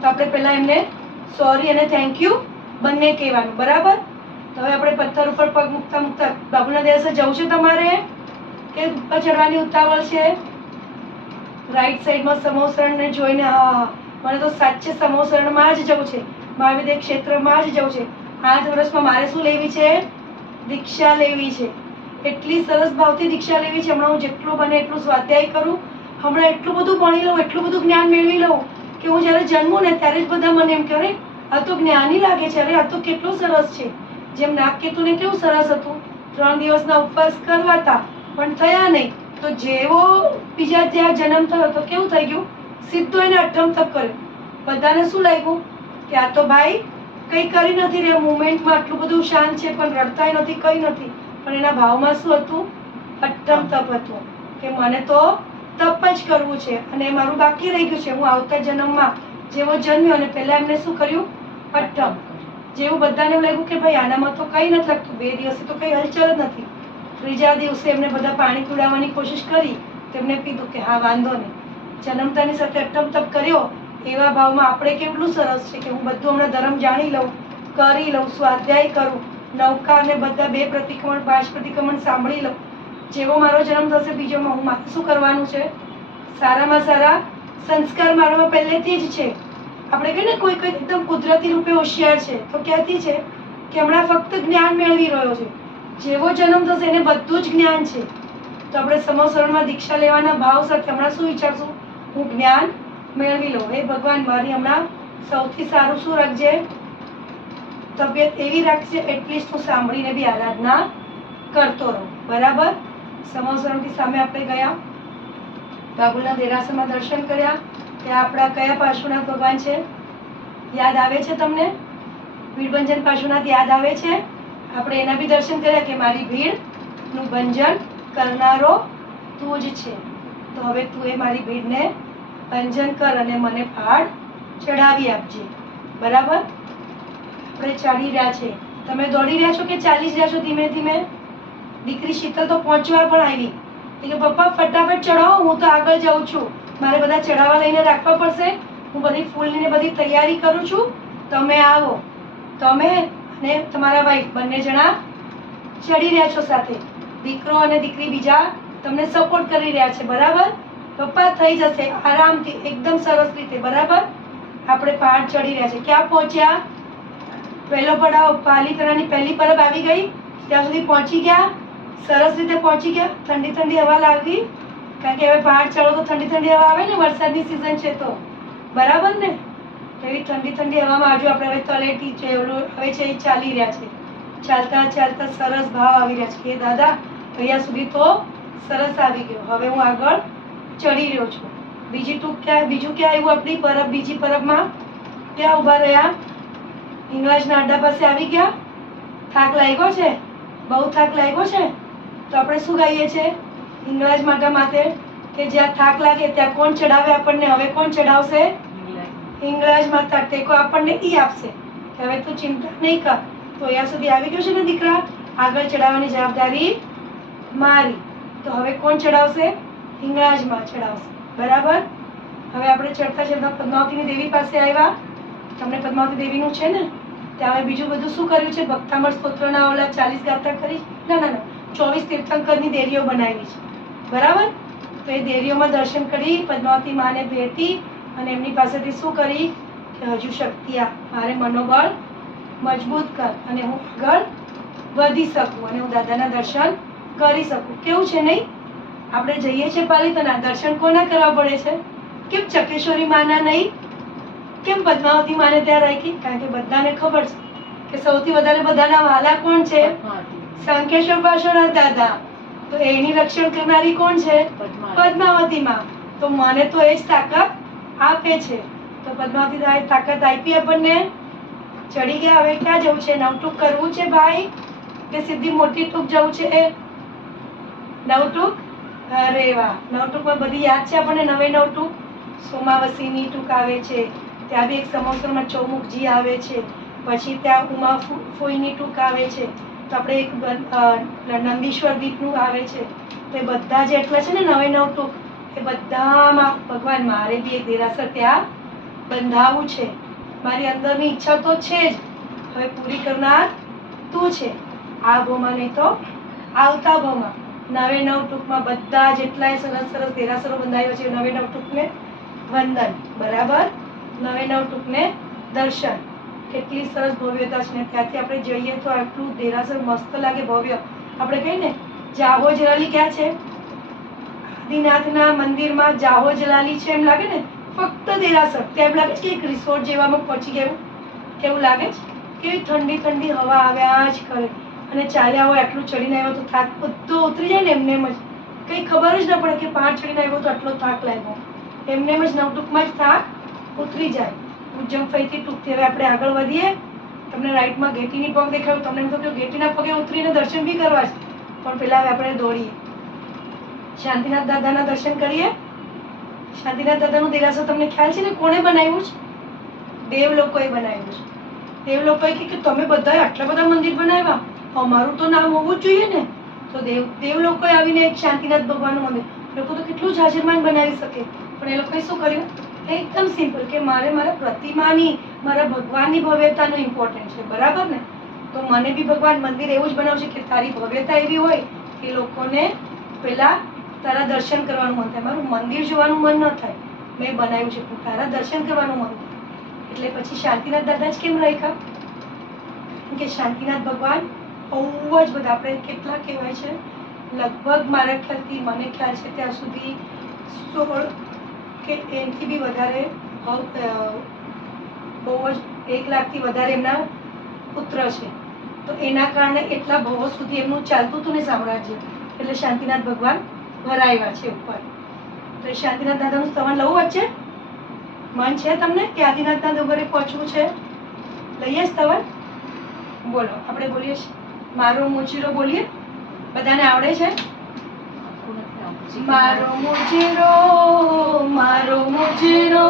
તો આપણે પહેલા એમને સોરી અને થેન્ક યુ બંને કહેવાનું, બરાબર? તો હવે આપણે પથ્થર ઉપર પગ મૂકતા મૂકતા બાબુના દિવસે જવું છે તમારે કે ઉપર ચડવાની ઉતાવળ છે? રાઈટ સાઈડમાં સમોસરણને જોઈને હા મને તો સાચે સમોસરણમાં જ જવું છે, મહાવિદ્ય ક્ષેત્રમાં જ જવું છે. 8 વર્ષમાં મારે શું લેવી છે? દીક્ષા લેવી છે. એટલી સરસ ભાવથી દીક્ષા લેવી છે. હમણાં હું જેટલું બને એટલું સ્વાધ્યાય કરું, હમણાં એટલું બધું ભણી લઉં, એટલું બધું જ્ઞાન મેળવી લઉં કે હું જ્યારે જન્મું ને ત્યારે જ બધા મને એમ કહે આ તો જ્ઞાની લાગે છે, અરે આ તો કેટલું સરસ છે. જેમ નાગકેતુને કેવું સરસ હતું, 3 દિવસના ઉપવાસ કરવાતા પણ થયા નહીં, તો જેવો બીજા ત્યાં જન્મ થયો તો કેવું થઈ ગયું? સીધો એને અઠમ તપ કર્યો. બધાને શું લાગ્યું કે આ તો ભાઈ કંઈ કરી નથી રહ્યા, મુમેન્ટમાં આટલું બધું શાંત છે પણ રડતાય નથી, કંઈ નથી. પણ એના ભાવમાં શું હતું? અઠમ તપ હતું કે મને તો તપ જ કરવું છે અને મારું બાકી રહી ગયું છે. હું આવતા જન્મમાં જેવો જન્મ્યો અને પહેલા એમને શું કર્યું? અઠમ. જેવું બધાને એમ લાગ્યું કે ભાઈ આનામાં તો કંઈ નથી લાગતું, 2 દિવસથી તો કંઈ હલચલ જ નથી. ત્રીજા દિવસે એમને બધા પાણી પીવડાવવાની કોશિશ કરી, તેમને કીધું કે હા વાંધો નહીં, જન્મતાની સાથે અઠમ તપ કર્યો. એવા ભાવમાં આપણે કેટલું સરસ છે કે હું બધું હમણાં ધર્મ જાણી લઉં, કરી લઉં, સ્વાધ્યાય કરું, નૌકા અને બધા 2 પ્રતિક્રમણ 5 પ્રતિક્રમણ સાંભળી લઉં. જેવો મારો જન્મ થશે બીજોમાં હું મારે શું કરવાનું છે? સારામાં સારા સંસ્કાર મારામાં પહેલેથી જ છે. આપણે કહીએ ને કોઈ એકદમ કુદરતી રૂપે હોશિયાર છે, તો ક્યાંથી છે? કે હમણાં ફક્ત જ્ઞાન મેળવી રહ્યો છે. જેવો જન્મ થશે એને બધું જ જ્ઞાન છે. તો આપણે સમસરણમાં દીક્ષા લેવાના ભાવ સાથે હમણાં શું વિચારશું? હું જ્ઞાન મેળવી લઉં. હે ભગવાન, મારી હમણાં સૌથી સારું શું રાખજે? તબિયત એવી રાખજે એટલીસ્ટ હું સાંભળીને બી આરાધના કરતો રહું. બરાબર? સમસરણથી સામે આપણે ગયા, બાબુલના દેરાસરમાં દર્શન કર્યા. ત્યાં આપણા કયા પાર્શ્વનાથ ભગવાન છે? યાદ આવે છે તમને? ભીડભંજન પાર્શ્વનાથ યાદ આવે છે? આપણે એના બી દર્શન કર્યા કે મારી ભીડનું ભંજન કરનારો તું જ છે. તો હવે તું એ મારી ભીડને ભંજન કર અને મને ફાળ ચડાવી આપજે. બરાબર? આપણે ચાલી રહ્યા છે. તમે દોડી રહ્યા છો કે ચાલી જ રહ્યા છો ધીમે ધીમે? દીકરી શીતલ તો પહોંચવા પણ આવી કે પપ્પા ફટાફટ ચડાવો, હું તો આગળ જાઉં છું, મારે બધા ચડાવવા લઈને રાખવા પડશે, હું બધી ફૂલની ને બધી તૈયારી કરું છું, તમે આવો. તમે અને તમારા વાઈફ બંને જણા ચડી રહ્યા છો સાથે. દીકરો અને દીકરી બીજા તમને સપોર્ટ કરી રહ્યા છે. બરાબર? પપ્પા થઈ જશે આરામથી, એકદમ સરસ રીતે. બરાબર? આપણે પહાડ ચડી રહ્યા છે. ક્યાં પહોંચ્યા? પહેલો પડાવ પાલીતાણાની પહેલી પરબ આવી ગઈ, ત્યાં સુધી પહોંચી ગયા. સરસ રીતે પહોંચી ગયા. ઠંડી ઠંડી હવા લાગી, કારણ કે હવે પહાડ ચડો તો ઠંડી ઠંડી હવા આવે ને, વરસાદની સિઝન છે તો. બરાબર ને? એવી ઠંડી ઠંડી હવામાં આજુ આપણે હવે તલેટી છે ઓલું હવે છે એ ચાલી રહ્યા છે. ચાલતા ચાલતા સરસ ભાવ આવી રહ્યા છે કે દાદા અહીંયા સુધી તો સરસ આવી ગયો, હવે હું આગળ ચડી રહ્યો છું. બીજું ક્યાં આવ્યું? આપણી પરબ, બીજી પરબમાં ક્યાં ઊભા રહ્યા? હિંગળાજના અડ્ડા પાસે આવી ગયા. થાક લાગ્યો છે? બહુ થાક લાગ્યો છે? તો આપણે શું ગાઈએ છીએ હિંગળાજ માટે કે જ્યાં થાક લાગે ત્યાં કોણ ચડાવે આપણને? હવે કોણ ચડાવશે? હિંગળાજ માતા. ટેકો આપણને ઈ આપશે કે હવે તું ચિંતા નહીં કર. તો અહીંયા સુધી આવી ગયો છે ને દીકરા, આગળ ચડાવવાની જવાબદારી મારી. તો હવે કોણ ચડાવશે? હિંગળાજમાં ચડાવશે. બરાબર? હવે આપણે ચડતા ચડતા પદ્માવતીની દેવી પાસે આવ્યા. તમને પદ્માવતી દેવીનું છે ને, ત્યાં હવે બીજું બધું શું કર્યું છે? ભક્તામૃત સ્તોત્રના ઓલા 40 ગાથા કરી, ના 24 તીર્થંકરની દેરીઓ બનાવી છે. બરાબર? તો એ દેરીઓમાં દર્શન કરી પદ્માવતી માને ભેટી અને એમની પાસેથી શું કરી કે હજુ શક્તિ આપ, મારે મનોબળ મજબૂત કર અને હું આગળ વધી શકું અને હું દાદાના દર્શન કરી શકું. કેવું છે નહીં? આપણે જઈએ છીએ પાલિતાણા, દર્શન કોના કરવા પડે છે? કેમ ચકેશ્વરી માના નહીં? કેમ પદ્માવતી માને ત્યાં રાખી? કારણ કે બધાને ખબર છે કે સૌથી વધારે બધાના વાલા કોણ છે? શંખેશ્વર પાર્શ્વનાથ દાદા. તો એની રક્ષણ કરનારી કોણ છે? પદ્માવતી માં. તો મને તો એ જ તાકાત આપે છે. તો પદ્માવતી દાદાએ તાકાત આપી આપણને. ચડી ગયા. હવે ક્યાં જવું છે? નવટુક કરવું છે ભાઈ કે સીધી મોટી ટૂંક જવું છે? નવટુક. અરે વાહ, નવટુકમાં બધી યાદ છે આપણને. નવે નવટુક સોમાવસીની ટૂંક આવે છે, ત્યાં બી એક સમોસરમાં ચૌમુખજી આવે છે, પછી ત્યાં ઉમા ફોઈની ટૂંક આવે છે, તો આપણે એક નંદીશ્વર દીપનું આવે છે. તો એ બધા જેટલા છે ને નવે નવ ટૂંક, એ બધામાં ભગવાન મારે બી એક દેરાસર ત્યાં બંધાવવું છે. મારી અંદરની ઈચ્છા તો છે જ, હવે પૂરી કરનાર તું છે. આ ભોમાં નહીં તો આવતા ભોમાં નવે નવ ટૂંકમાં બધા જેટલાય સરસ સરસ દેરાસરો બંધાવ્યા છે, નવે નવ ટૂંકને વંદન. બરાબર? નવે નવ ટૂંકને દર્શન. કેટલી સરસ ભવ્યતા છે ને ત્યાંથી આપણે જઈએ તો આટલું દેરાસર મસ્ત લાગે, ભવ્ય. આપણે કહીએ ને જાહો જલાલી ક્યાં છે? આદિનાથના મંદિરમાં જાહો જલાલી છે એમ લાગે ને, ફક્ત દેરાસર. ત્યાં એમ લાગે છે કે એક રિસોર્ટ જેવામાં પહોંચી ગયું. કેવું લાગે છે? કેવી ઠંડી ઠંડી હવા આવ્યા જ કરે અને ચાલ્યા હોય. આટલું ચડીને આવ્યો તો થાક બધો ઉતરી જાય ને એમને એમ જ, કંઈ ખબર જ ન પડે કે પહાડ ચડીને આવ્યો તો આટલો થાક લાગ્યો. એમને એમ જ નવટૂંકમાં જ થાક ઉતરી જાય. ઉજ્જમ ફરીથી ટૂંકથી હવે આપણે આગળ વધીએ. તમને રાઈટમાં ઘેટીની પગ દેખાયું, તમને એમ થયું કે ઘેટીના પગે ઉતરીને દર્શન બી કરવા છે, પણ પહેલા હવે આપણે દોડીએ. શાંતિનાથ દાદાના દર્શન કરીએ. શાંતિનાથ દાદાનું દેરાસર તમને ખ્યાલ છે ને કોણે બનાવ્યું છે? દેવ લોકોએ બનાવ્યું છે. દેવ લોકોએ કે તમે બધાએ આટલા બધા મંદિર બનાવ્યા, અમારું તો નામ હોવું જ જોઈએ ને. તો દેવ લોકોએ આવીને એક શાંતિનાથ ભગવાનનું મંદિર, લોકો તો કેટલું જાજરમાન બનાવી શકે, પણ એ લોકોએ શું કર્યું? એકદમ સિમ્પલ કે મારે મારા પ્રતિમાની, મારા ભગવાનની ભવ્યતાનું ઇમ્પોર્ટન્ટ છે. બરાબર ને? તો મને બી ભગવાન મંદિર એવું જ બનાવશે કે તારી ભવ્યતા એવી હોય કે લોકોને પેલા તારા દર્શન કરવાનું મન થાય. મારું મંદિર જોવાનું મન ન થાય, મેં બનાવ્યું છે પણ તારા દર્શન કરવાનું મન થાય. એટલે પછી શાંતિનાથ દાદા જ કેમ રાખ્યા? કે શાંતિનાથ ભગવાન બહુ જ બધા, આપણે કેટલા કહેવાય છે, લગભગ મારા ખ્યાલથી, મને ખ્યાલ છે ત્યાં સુધી 16 કે એનાથી બી વધારે બહુ જ 1 લાખથી વધારે એમના પુત્ર છે. તો એના કારણે એટલા ભવો સુધી એમનું ચાલતું હતું ને સામ્રાજ્ય, એટલે શાંતિનાથ ભગવાન ભરાવ્યા છે ઉપર. તો એ શાંતિનાથ દાદાનું સ્તવન લવું વચ્ચે? મન છે તમને કે આદિનાથના ડુંગરે પહોંચવું છે? લઈએ સ્તવન? બોલો, આપણે બોલીએ છીએ મારો મુજીરો, બોલીએ, બધાને આવડે છે? મારો મુજીરો, મારો મુજીરો,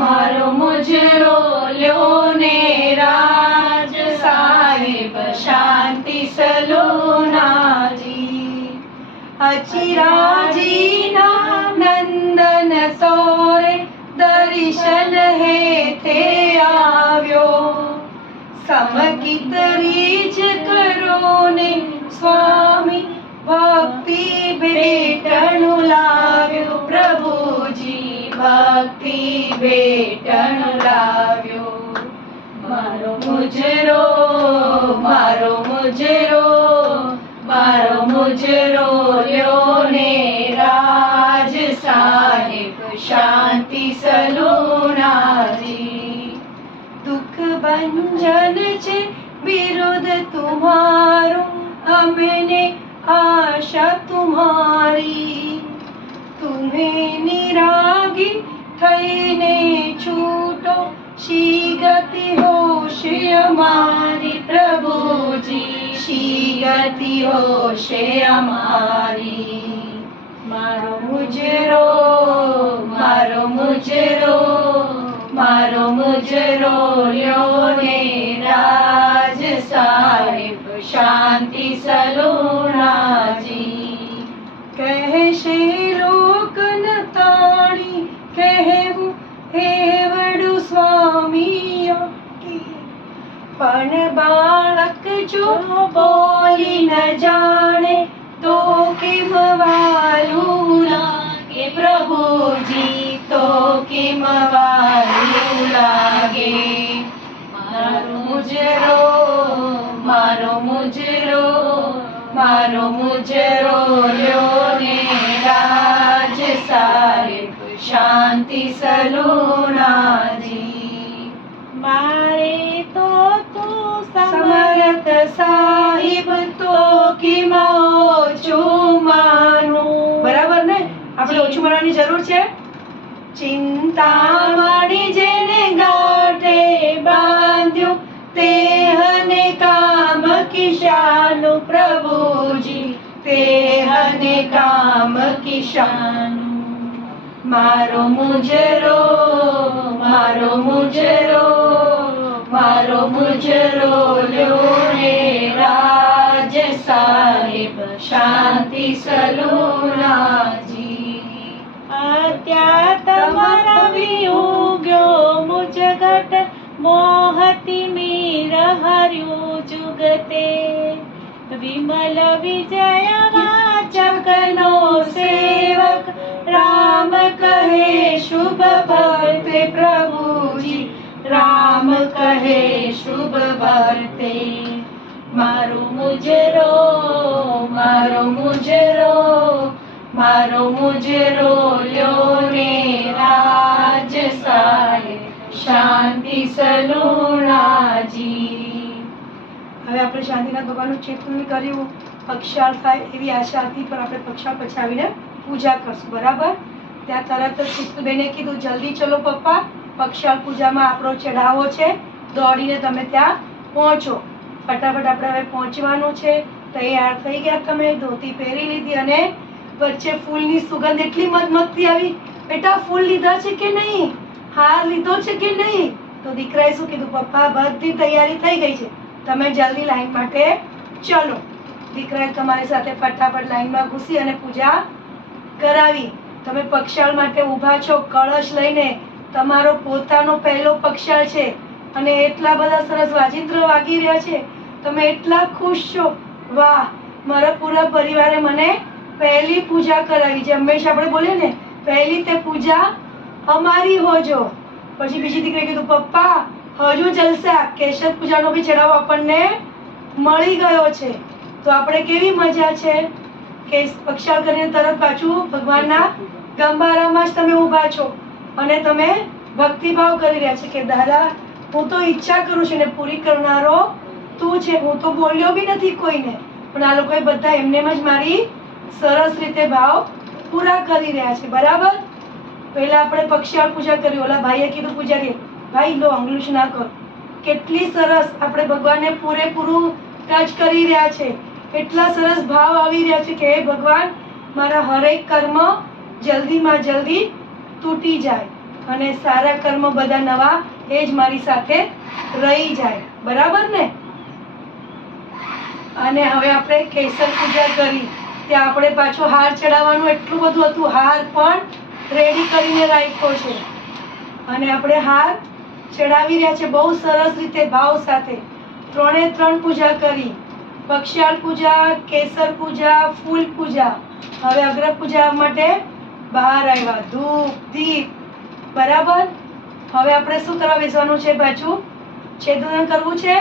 મારો મુજરો લ્યો ને રાજ, સાહેબ શાંતિ સલોનાજી. અચિરાજીના નંદન સોરે દર્શન હેતે આવ્યો, સમકિત રીજ કરો ને સ્વામી, ભક્તિ ભેટણું લાવ્યો પ્રભુજી, ભક્તિ ભેટણું લાવ્યો. મારો મુજરો, મારો મુજરો, મારો મુજરો લ્યો ને રાજ, સાહેબ શાંતિ સલોનાજી. દુઃખ ભંજન છે વિરુદ્ધ તુમ્હારો, અમને આશા તુમ્હારી, તુમે નિરાગી થઈને છૂટો, શી ગતિ હોશે અમારી પ્રભુજી, શી ગતિ હોશે અમારી. મારો મુજરો, મારો મુજરો, મારો મુજરો લ્યો ને રાજ, સાહેબ શાંતિ સલોનાજી. કહેશે લોક ન તાણી, કહેવું હેવડું સ્વામી આપકી, પણ બાળક જો બોલી ન જાણે તો કેમ વાલું લાગે પ્રભુજી, તો કેમ વાલું લાગે. મારો મુજરો, મારો મુજરો, મારો મુજરો લ્યો ને રાજ, સાહેબ શાંતિ સલોનાજી. મારે તો તું સમર્થ સાહિબ, તો કેમ ઓછું માનું. બરાબર ને? આપણે ઓછું માનવાની જરૂર છે? ચિંતામણી જેને ગાંઠે બાંધ્યું, તે હને કામ કિશાનું પ્રભુજી, તે હને કામ કિશાનું. મારો મુજરો, મારો મુજરો, મારો મુજરો લ્યો ને રાજ, સાહેબ શાંતિ સલોનાજી. અત્યા તમારા વિયોગ્યો મુજગટ, મોહતી મીર હર્યું જુગતે, વિમલ વિજય વાચકનો સેવક, રામ કહે શુભ ભક્તે પ્રભુજી, રામ કહે શુભ ભક્તે. મારો મુજરો, મારો મુજરો, મારો મુજરો લ્યો ને રાજ, સાહેબ શાંતિ સલોનાજી. હવે આપણે શાંતિનાથ ભગવાનનું ચિંતન કર્યું, પક્ષાળ થાય એવી આશાથી પણ આપણે પક્ષાળ પછી આવીને પૂજા કરશું. બરાબર? ત્યાં તરત જ શિસ્તુબેને કીધું, જલ્દી ચલો પપ્પા, પક્ષાળ પૂજામાં આપણો ચઢાવો છે, દોડીને તમે ત્યાં પહોંચો. ફટાફટ આપણે હવે પહોંચવાનું છે. તૈયાર થઈ ગયા, તમે ધોતી પહેરી લીધી અને વચ્ચે ફૂલની સુગંધ એટલી મધમધતી આવી. બેટા ફૂલ લીધા છે કે નહીં? હાર લીધો છે કે નહીં? તો દીકરાએ શું કીધું, પપ્પા બધી તૈયારી થઈ ગઈ છે, તમે જલ્દી લાઈન માટે ચલો. દીકરાએ તમારી સાથે ફટાફટ લાઈનમાં ઘૂસી અને પૂજા કરાવી. તમે પક્ષાળ માટે ઊભા છો કળશ લઈને, તમારો પોતાનો પહેલો પક્ષાળ છે અને એટલા બધા સરસ વાજિંત્ર વાગી રહ્યા છે, તમે એટલા ખુશ છો. વાહ, મારા પૂરા પરિવારે મને પહેલી પૂજા કરાવી. જે હંમેશા આપણે બોલીએ ને, પહેલી તે પૂજા અમારી હોજો. પછી બીજી દીકરીએ કીધું, પપ્પા હજુ જલસા, કેશર પૂજાનો બી ચડાવો આપણને મળી ગયો છે. તો આપણે કેવી મજા છે કે પક્ષાળ કરીને તરત પાછું ભગવાનના ગંભારામાં જ તમે ઊભા છો અને તમે ભક્તિભાવ કરી રહ્યા છે કે દાદા હું તો ઈચ્છા કરું છું ને પૂરી કરનારો તું છે. હું તો બોલ્યો બી નથી કોઈને, પણ આ લોકોએ બધા એમનેમ જ મારી સરસ રીતે ભાવ પૂરા કરી રહ્યા છે. બરાબર. પહેલા આપણે પક્ષાળ પૂજા કરી, ઓલા ભાઈએ કીધું પૂજારી ભાઈ લો અંગલુશ ના કરો. કેટલી સરસ આપણે ભગવાનને પૂરેપૂરું ટચ કરી રહ્યા છે. એટલા સરસ ભાવ આવી રહ્યા છે કે હે ભગવાન મારા હરેક કર્મ જલ્દીમાં જલ્દી તૂટી જાય અને સારા કર્મ બધા નવા એ જ મારી સાથે રહી જાય. બરાબર ને. અને હવે આપણે કેસર પૂજા કરી, ત્યાં આપણે પાછો હાર ચડાવવાનું એટલું બધું હતું. હાર પણ રેડી કરીને રાખ્યો છે અને આપણે હાર ચડાવી રહ્યા છે બહુ સરસ રીતે ભાવ સાથે. 3 પૂજા કરી, પક્ષાળ પૂજા, કેસર પૂજા, ફૂલ પૂજા. હવે અગ્ર પૂજા માટે બહાર આવ્યા, ધૂપ દીપ. બરાબર. હવે આપણે શું કરવા બેસવાનું છે? પાછું છેદન કરવું છે.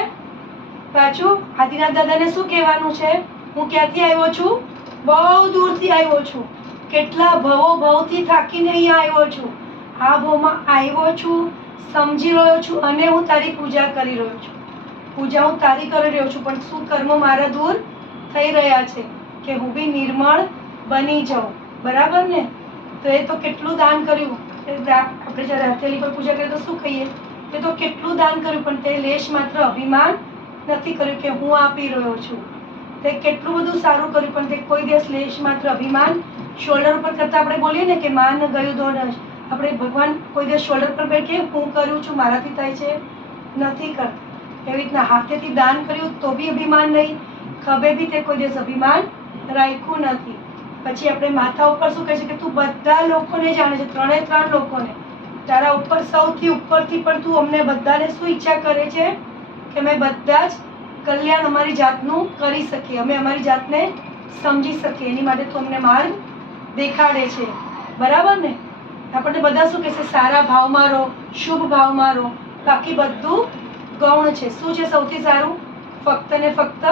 પાછું આદિનાથ દાદાને શું કહેવાનું છે? હું ક્યાંથી આવ્યો છું? બહુ દૂરથી આવ્યો છું. કેટલા ભવથી થાકીને અહીંયા આવ્યો છું. આ ભવમાં આવ્યો છું, સમજી રહ્યો છું અને હું તારી પૂજા કરી રહ્યો છું. પૂજા હું તારી કરી રહ્યો છું, પણ શું કર્મો મારા દૂર થઈ રહ્યા છે કે હું બી નિર્મળ બની જાઉં. બરાબર ને. તો એ તો કેટલું દાન કર્યું. આપણે જ્યારે હથેળી પર પૂજા કરીએ તો શું કહીએ? એ તો કેટલું દાન કર્યું, પણ તે લેશ માત્ર અભિમાન નથી કર્યું કે હું આપી રહ્યો છું. તે કેટલું બધું સારું કર્યું, પણ તે કોઈ દિવસ લેશ માત્ર અભિમાન શોલ્ડર ઉપર કરતા આપણે બોલીએ ને કે માન ગયું દોનશ. આપણે ભગવાન કોઈ દિવસ શોલ્ડર પર બેઠે હું કરું છું, મારાથી થાય છે, નથી કરતા. એવી રીતના હાથેથી દાન કર્યું તો બી અભિમાન નહીં, ખભે બી તે કોઈ દિવસ અભિમાન રાખ્યું નથી. પછી આપણે માથા ઉપર શું કહે છે કે તું બધા લોકોને જાણે છે, 3 લોકોને. તારા ઉપર સૌથી ઉપરથી પણ તું અમને બધાને શું ઈચ્છા કરે છે કે અમે બધા જ કલ્યાણ અમારી જાતનું કરી શકીએ, અમે અમારી જાતને સમજી શકીએ. એની માટે તું અમને માર્ગ દેખાડે છે. બરાબર ને. આપણને બધા શું કહેશે? સારા ભાવમાં રહો, શુભ ભાવમાં રહો. બાકી બધું ગૌણ છે. શું છે સૌથી સારું? ફક્ત ને ફક્ત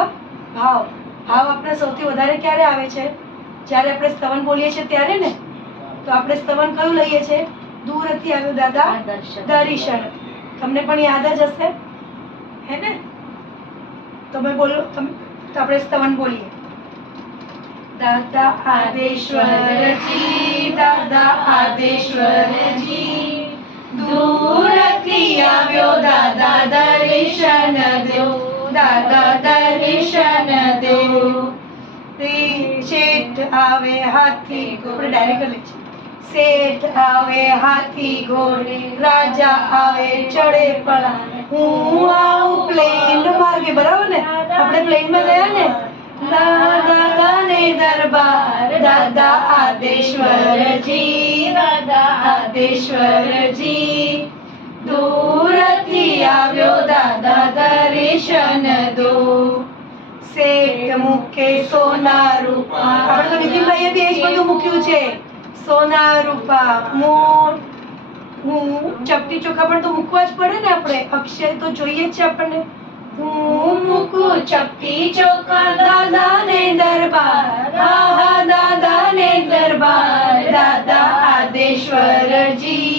ભાવ. ભાવ આપણે સૌથી વધારે ક્યારે આવે છે? જ્યારે આપણે સ્તવન બોલીએ છીએ ત્યારે ને. તો આપણે સ્તવન કયું લઈએ છીએ? દૂરથી આવ્યો દાદા દર્શન. તમને પણ યાદ જ હશે હે ને. તમે બોલો. તો આપણે સ્તવન બોલીએ. દાદા આદેશ્વરજી, દાદા આદેશ્વરજી, દૂરથી આવ્યો દાદા દર્શન દેવ, દાદા દર્શન દેવ. શેઠ આવે હાથી ઘોડે, ડાયરેક્ટ લઈ છે. શેઠ આવે હાથી ઘોડે, રાજા આવે ચડે પલાણે, હું આવું પ્લેન માર્ગે. બરાબર ને. આપણે પ્લેનમાં ગયા ને. દાદા ને દરબાર, દાદા આદેશ્વરજી, દાદા આદેશ્વરજી, દૂરથી આવ્યો દાદા દર્શન દો. શેઠ મૂકે સોના રૂપા. આપણે તો નીતિનભાઈએ બી એ જ બધું મૂક્યું છે. સોના રૂપા, મોર, હું ચપટી ચોખા પણ તો મૂકવા જ પડે ને. આપણે અક્ષય તો જોઈએ જ છે આપણને. હું મૂકું ચપટી ચોખા દાદા ને દરબાર, આહા દાદા ને દરબાર, દાદા આદેશ્વરજી,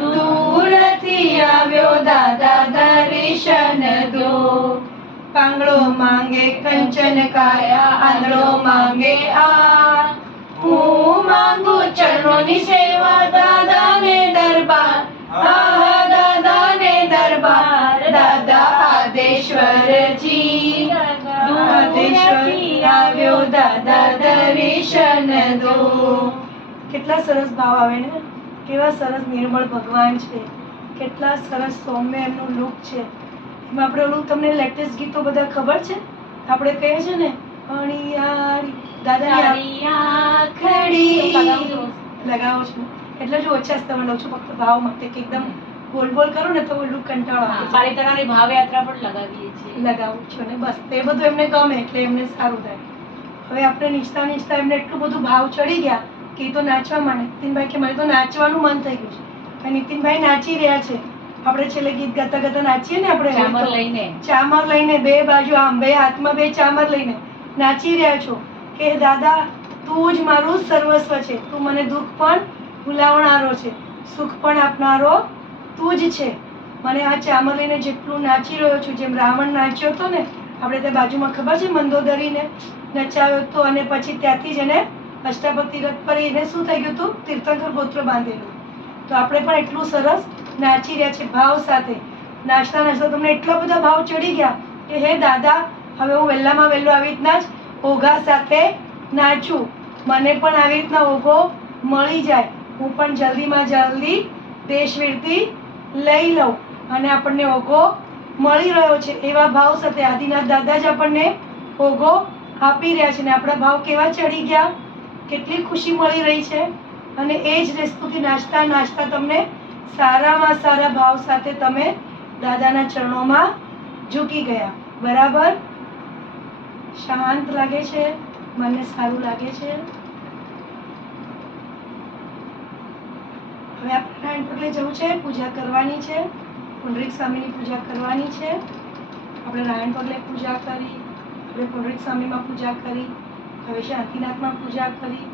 દૂરથી આવ્યો દાદા દર્શન દો. પાંગળો માંગે કંચન કાયા, આંધળો માંગે આ, હું માંગુ ચરણોની સેવા દાદા ને દરબાર, આહા દાદા ને દરબાર, દાદા આદેશ્વરજી, આદેશ્વરજી આવ્યો દાદા દર્શન દો. કેટલા સરસ ભાવ આવે ને. કેવા સરસ નિર્મળ ભગવાન છે. કેટલા સરસ સૌમ્ય એમનું લુક છે. એમાં આપણે ઓલું તમને લેટેસ્ટ ગીતો બધા ખબર છે? આપણે કહીએ છે ને અણિયારી દાદાની આંખડી લગાવો છું. એટલે જ ઓછા સ્તવન લઉં છું ફક્ત ભાવ માટે કે એકદમ બોલ બોલ કરો ને તો ઓલું કંટાળો આવે. પાલિતાણાની ભાવયાત્રા પણ લગાવીએ છીએ. લગાવું છું ને બસ એ બધું એમને ગમે એટલે એમને સારું થાય. હવે આપણે નીચતા નીચતા એમને એટલું બધું ભાવ ચડી ગયા કે એ તો નાચવા માંડે. નીતિનભાઈ કે મને તો નાચવાનું મન થઈ ગયું છે. નીતિનભાઈ નાચી રહ્યા છે આપણે છેલ્લે ગીત ગાતા ગાતા નાચીએ ને આપણે ચામર લઈને ચામર લઈને બે બાજુ આમ બે હાથમાં બે ચામર લઈને નાચી રહ્યા છો કે દાદા તું જ મારું સર્વસ્વ છે, તું મને દુઃખ પણ ભૂલાવનારો છે, સુખ પણ આપનારો તું જ છે. મને આ ચામર લઈને જેટલું નાચી રહ્યો છું, જેમ રાવણ નાચ્યો હતો ને આપણે ત્યાં બાજુમાં ખબર છે મંદોદરીને નચાવ્યો હતો, અને પછી ત્યાંથી જ એને અષ્ટાપતિ રથ પર એને શું થઈ ગયું હતું, તીર્થંકર ગોત્ર બાંધેલું. તો આપણે પણ એટલું સરસ નાચી રહ્યા છે ભાવ સાથે. નાચતા નાચતા તમને એટલા બધા ભાવ ચડી ગયા કે હે દાદા હવે હું વહેલામાં વહેલો આવી રીતના જ ઓઘા સાથે નાચું, મને પણ આવી રીતના ઓઘો મળી જાય, હું પણ જલ્દીમાં જલ્દી દેશવીરથી લઈ લઉં અને આપણને ઓઘો મળી રહ્યો છે એવા ભાવ સાથે આદિનાથ દાદા જ આપણને ઓઘો આપી રહ્યા છે. ને આપણા ભાવ કેવા ચડી ગયા, કેટલી ખુશી મળી રહી છે. અને એ જ રેસ્તુથી નાચતા નાચતા તમને સારામાં સારા ભાવ સાથે તમે દાદાના ચરણોમાં ઝૂકી ગયા. બરાબર, શાંત લાગે છે, મનને સારું લાગે છે. હવે આપણે નારાયણ પગલે જવું છે, પૂજા કરવાની છે, પુંડરીક સ્વામીની પૂજા કરવાની છે. આપણે નારાયણ પગલે પૂજા કરી, આપણે પુંડરીક સ્વામીમાં પૂજા કરી, હવે શાંતિનાથમાં પૂજા કરી.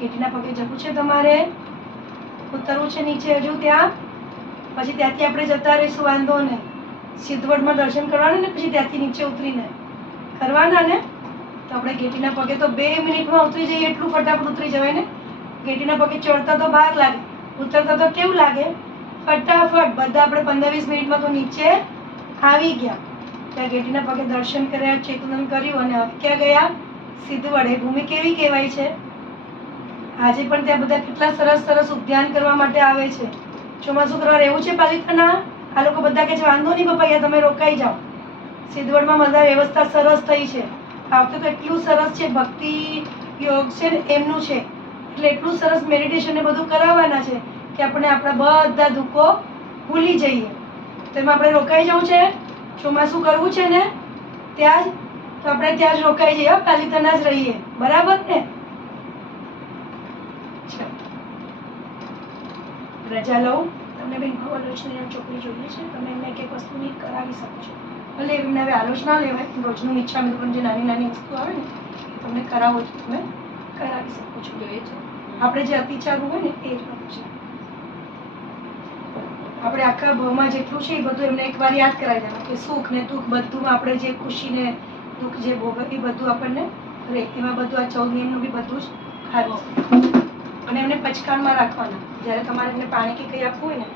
કેટીના પગે જવું છે, તમારે ઉતરવું છે નીચે હજુ ત્યાં, પછી ત્યાંથી આપણે જતા રહીશું, વાંધો નહીં. સિદ્ધવડમાં દર્શન કરવાના ને પછી ત્યાંથી નીચે ઉતરીને કરવાના ને. તો આપણે ગેટીના પગે તો 2 મિનિટમાં ઉતરી જઈએ, એટલું ફટાફટ ઉતરી જવાય ને. ગેટીના પગે ચડતા તો વાર લાગે, ઉતરતા તો કેવું લાગે, ફટાફટ. બધા આપણે 15-20 મિનિટમાં તો નીચે આવી ગયા. ત્યાં ગેટીના પગે દર્શન કર્યા, ચેતનન કર્યું અને હવે ક્યાં ગયા, સિદ્ધવડ. એ ભૂમિ કેવી કહેવાય છે, આજે પણ ત્યાં બધા કેટલા સરસ સરસ ઉદ્યાન કરવા માટે આવે છે. ચોમાસું કરવા રહેવું છે પાલિતાણા, આ લોકો બધા કહે છે વાંધો નહીં પપ્પા અહીંયા તમે રોકાઈ જાઓ. સિદ્ધવડમાં બધા વ્યવસ્થા સરસ થઈ છે. આ વખતે તો એટલું સરસ છે, ભક્તિ યોગ છે ને એમનું છે, એટલે એટલું સરસ મેડિટેશન ને બધું કરાવવાના છે કે આપણે આપણા બધા દુઃખો ભૂલી જઈએ. તો એમાં આપણે રોકાઈ જવું છે, ચોમાસું કરવું છે ને ત્યાં જ, તો આપણે ત્યાં જ રોકાઈ જઈએ, પાલિતાણા જ રહીએ. બરાબર ને? રજા લઉં. તમને બેન આલોચના ચોપડી જોઈએ છે, તમે એમને એક એક વસ્તુની કરાવી શકો છો. ભલે એમને હવે આલોચના લેવાય, રોજનું ઈચ્છા પણ જે નાની નાની વસ્તુ આવે ને એ તમને કરાવો તો તમે કરાવી શકો છો. જોઈએ છે આપણે જે અતિચારવું હોય ને એ જ બધું છે. આપણે આખા ભાવમાં જેટલું છે એ બધું એમને એકવાર યાદ કરાવી દેવાનું કે સુખ ને દુઃખ બધું આપણે જે ખુશી ને દુઃખ જે ભોગવે એ બધું આપણને રહે. એમાં બધું આ 14 નિયમનું બી બધું જ ખાવું અને એમને પચકાણમાં રાખવાના. જ્યારે તમારે એમને પાણી કે કંઈ આપવું હોય ને